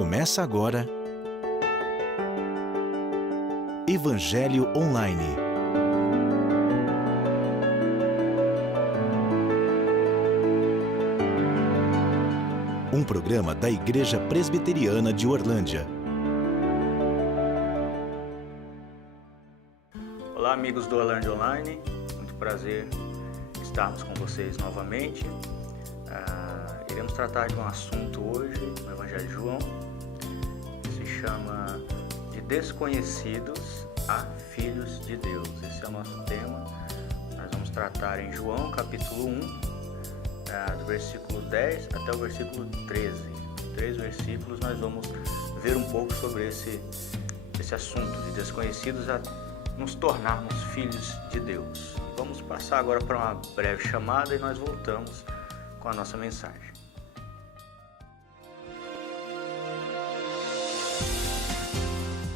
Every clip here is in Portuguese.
Começa agora Evangelho Online. Um programa da Igreja Presbiteriana de Orlândia. Olá, amigos do Orlândia Online. Muito prazer estarmos com vocês novamente. Iremos tratar de um assunto hoje no Evangelho de João, que se chama de desconhecidos a filhos de Deus. Esse é o nosso tema. Nós vamos tratar em João, capítulo 1, do versículo 10 até o versículo 13. 3 versículos nós vamos ver um pouco sobre esse assunto de desconhecidos a nos tornarmos filhos de Deus. Vamos passar agora para uma breve chamada e nós voltamos com a nossa mensagem.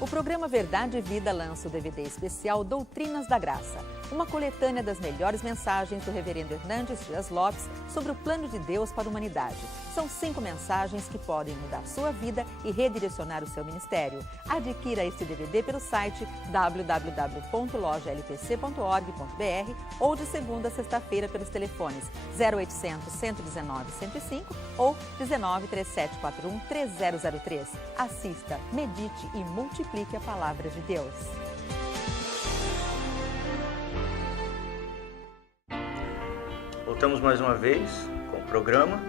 O programa Verdade e Vida lança o DVD especial Doutrinas da Graça, uma coletânea das melhores mensagens do reverendo Hernandes Dias Lopes sobre o plano de Deus para a humanidade. São 5 mensagens que podem mudar sua vida e redirecionar o seu ministério. Adquira este DVD pelo site www.lojalpc.org.br ou de segunda a sexta-feira pelos telefones 0800 119 105 ou 19 3741 3003. Assista, medite e multiplique a palavra de Deus. Voltamos mais uma vez com o programa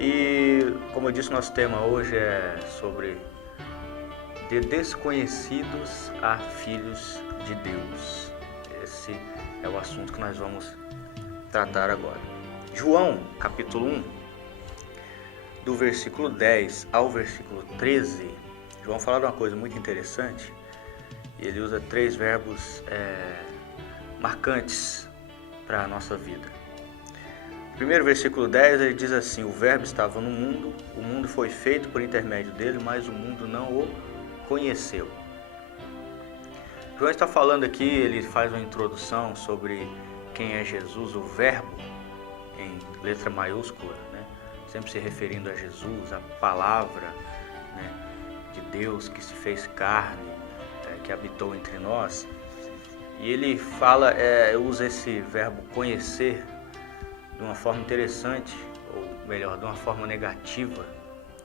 e, como eu disse, nosso tema hoje é sobre de desconhecidos a filhos de Deus. Esse é o assunto que nós vamos tratar agora. João, capítulo 1, do versículo 10 ao versículo 13, João fala de uma coisa muito interessante. Ele usa 3 verbos marcantes para a nossa vida. No primeiro versículo 10 ele diz assim: o verbo estava no mundo, o mundo foi feito por intermédio dele, mas o mundo não o conheceu. João está falando aqui, ele faz uma introdução sobre quem é Jesus, o verbo, em letra maiúscula, né? Sempre se referindo a Jesus, a palavra, né, de Deus que se fez carne, que habitou entre nós. E ele fala, usa esse verbo conhecer de uma forma interessante, ou melhor, de uma forma negativa,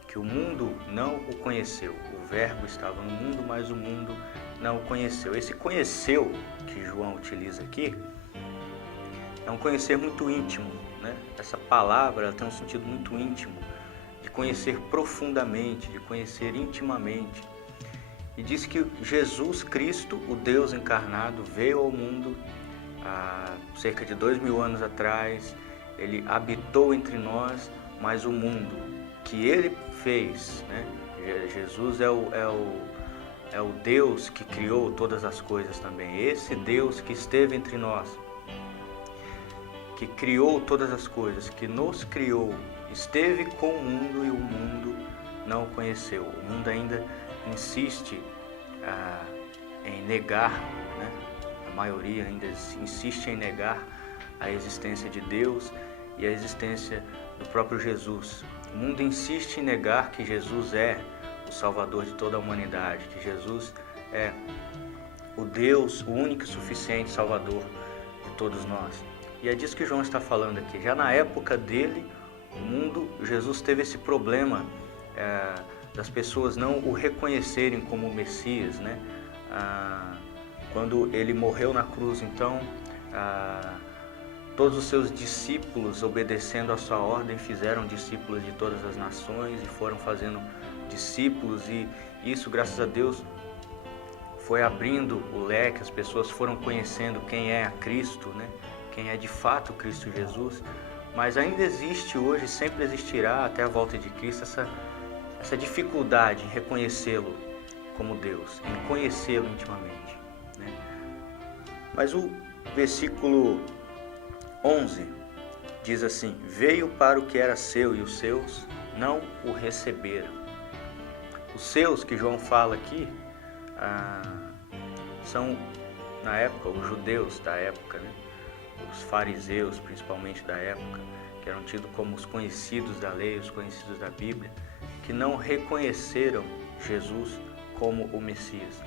que o mundo não o conheceu. O verbo estava no mundo, mas o mundo não o conheceu. Esse conheceu que João utiliza aqui é um conhecer muito íntimo, né? Essa palavra ela tem um sentido muito íntimo, de conhecer profundamente, de conhecer intimamente. E diz que Jesus Cristo, o Deus encarnado, veio ao mundo há cerca de 2000 anos atrás. Ele habitou entre nós, mas o mundo que ele fez, né? Jesus é o Deus que criou todas as coisas também. Esse Deus que esteve entre nós, que criou todas as coisas, que nos criou, esteve com o mundo e o mundo não o conheceu. O mundo ainda insiste em negar, né? A maioria ainda insiste em negar a existência de Deus e a existência do próprio Jesus. O mundo insiste em negar que Jesus é o Salvador de toda a humanidade, que Jesus é o Deus, o único e suficiente Salvador de todos nós. E é disso que João está falando aqui. Já na época dele, o mundo, Jesus teve esse problema das pessoas não o reconhecerem como o Messias, né? Quando ele morreu na cruz, então, todos os seus discípulos, obedecendo a sua ordem, fizeram discípulos de todas as nações e foram fazendo discípulos, e isso, graças a Deus, foi abrindo o leque, as pessoas foram conhecendo quem é a Cristo, né? Quem é de fato Cristo Jesus. Mas ainda existe hoje, sempre existirá até a volta de Cristo, essa dificuldade em reconhecê-lo como Deus, em conhecê-lo intimamente, né? Mas o versículo 11 diz assim: veio para o que era seu e os seus não o receberam. Os seus que João fala aqui são, na época, os judeus da época, né? Os fariseus, principalmente da época, que eram tidos como os conhecidos da lei, os conhecidos da Bíblia, que não reconheceram Jesus como o Messias.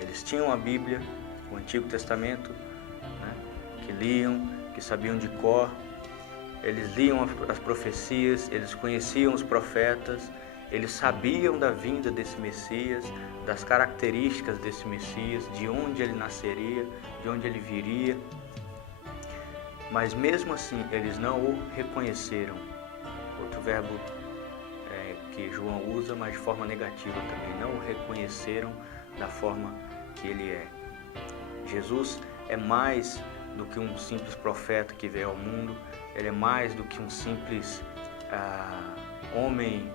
Eles tinham a Bíblia, o Antigo Testamento, né, que liam, que sabiam de cor, eles liam as profecias, eles conheciam os profetas, eles sabiam da vinda desse Messias, das características desse Messias, de onde ele nasceria, de onde ele viria. Mas mesmo assim, eles não o reconheceram. Outro verbo que João usa, mas de forma negativa também. Não o reconheceram da forma que ele é. Jesus é mais do que um simples profeta que veio ao mundo. Ele é mais do que um simples homem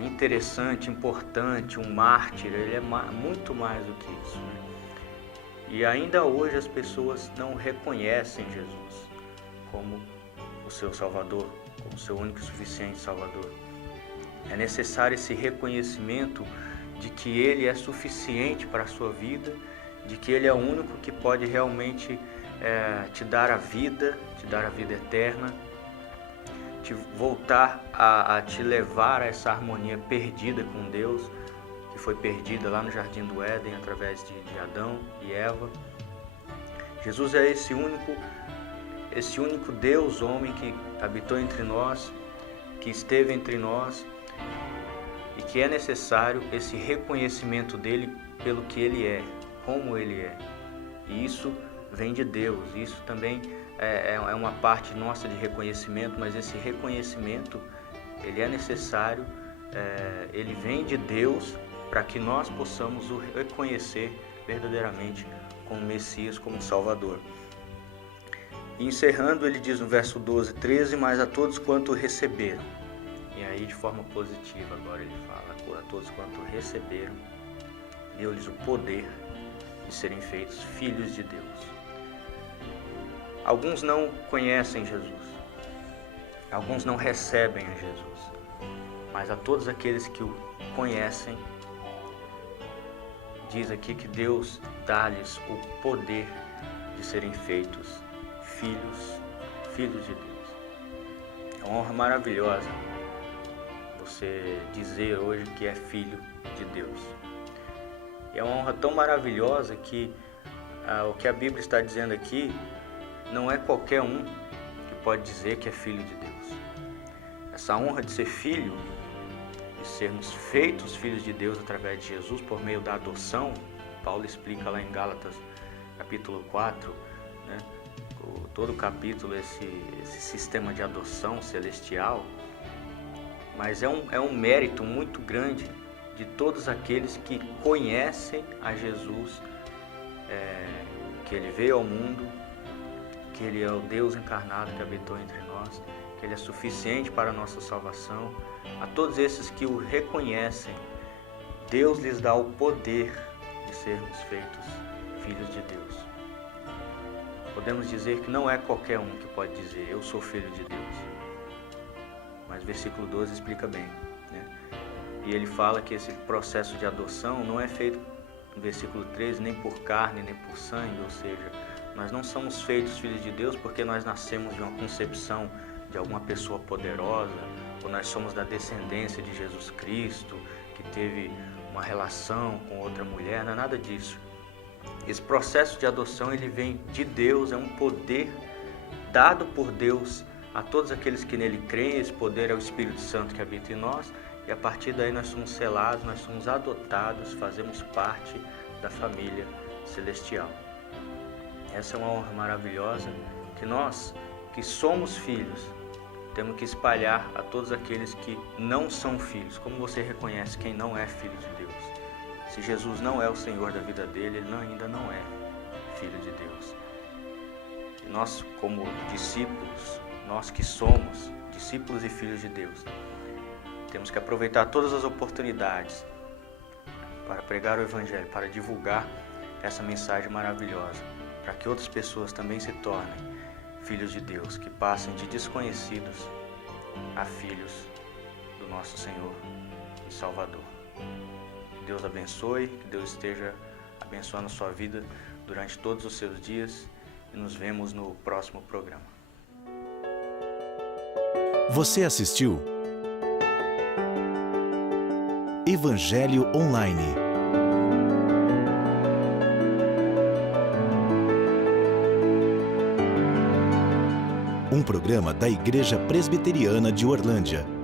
interessante, importante, um mártir. Ele é muito mais do que isso, né? E ainda hoje as pessoas não reconhecem Jesus como o seu Salvador, como o seu único e suficiente Salvador. É necessário esse reconhecimento de que Ele é suficiente para a sua vida, de que Ele é o único que pode realmente te dar a vida eterna, te voltar a te levar a essa harmonia perdida com Deus, que foi perdida lá no Jardim do Éden através de Adão e Eva. Jesus é esse único Deus homem que habitou entre nós, que esteve entre nós, e que é necessário esse reconhecimento dele pelo que ele é, como ele é. E isso vem de Deus. Isso também é uma parte nossa de reconhecimento, mas esse reconhecimento ele é necessário, ele vem de Deus para que nós possamos o reconhecer verdadeiramente como Messias, como Salvador. E encerrando, ele diz no verso 12, 13, mas a todos quanto receberam. E aí de forma positiva agora ele fala, a todos quanto receberam, deu-lhes o poder de serem feitos filhos de Deus. Alguns não conhecem Jesus, alguns não recebem a Jesus, mas a todos aqueles que o conhecem, diz aqui que Deus dá-lhes o poder de serem feitos filhos de Deus. É uma honra maravilhosa você dizer hoje que é filho de Deus. E é uma honra tão maravilhosa que o que a Bíblia está dizendo aqui não é qualquer um que pode dizer que é filho de Deus. Essa honra de ser filho, de sermos feitos filhos de Deus através de Jesus por meio da adoção, Paulo explica lá em Gálatas capítulo 4, né, todo o capítulo esse sistema de adoção celestial, mas é um mérito muito grande de todos aqueles que conhecem a Jesus, que Ele veio ao mundo, que Ele é o Deus encarnado que habitou entre nós, que Ele é suficiente para a nossa salvação. A todos esses que o reconhecem, Deus lhes dá o poder de sermos feitos filhos de Deus. Podemos dizer que não é qualquer um que pode dizer, eu sou filho de Deus. Mas o versículo 12 explica bem, né? E ele fala que esse processo de adoção não é feito, no versículo 13, nem por carne, nem por sangue, ou seja, nós não somos feitos filhos de Deus porque nós nascemos de uma concepção de alguma pessoa poderosa, ou nós somos da descendência de Jesus Cristo, que teve uma relação com outra mulher, não é nada disso. Esse processo de adoção, ele vem de Deus, é um poder dado por Deus a todos aqueles que nele creem. Esse poder é o Espírito Santo que habita em nós, e a partir daí nós somos selados, nós somos adotados, fazemos parte da família celestial. Essa é uma honra maravilhosa que nós, que somos filhos, temos que espalhar a todos aqueles que não são filhos. Como você reconhece quem não é filho de Deus? Se Jesus não é o Senhor da vida dele, ele ainda não é filho de Deus. E nós, como discípulos, nós que somos discípulos e filhos de Deus, temos que aproveitar todas as oportunidades para pregar o Evangelho, para divulgar essa mensagem maravilhosa, para que outras pessoas também se tornem filhos de Deus, que passem de desconhecidos a filhos do nosso Senhor e Salvador. Que Deus abençoe, que Deus esteja abençoando a sua vida durante todos os seus dias, e nos vemos no próximo programa. Você assistiu Evangelho Online. Um programa da Igreja Presbiteriana de Orlândia.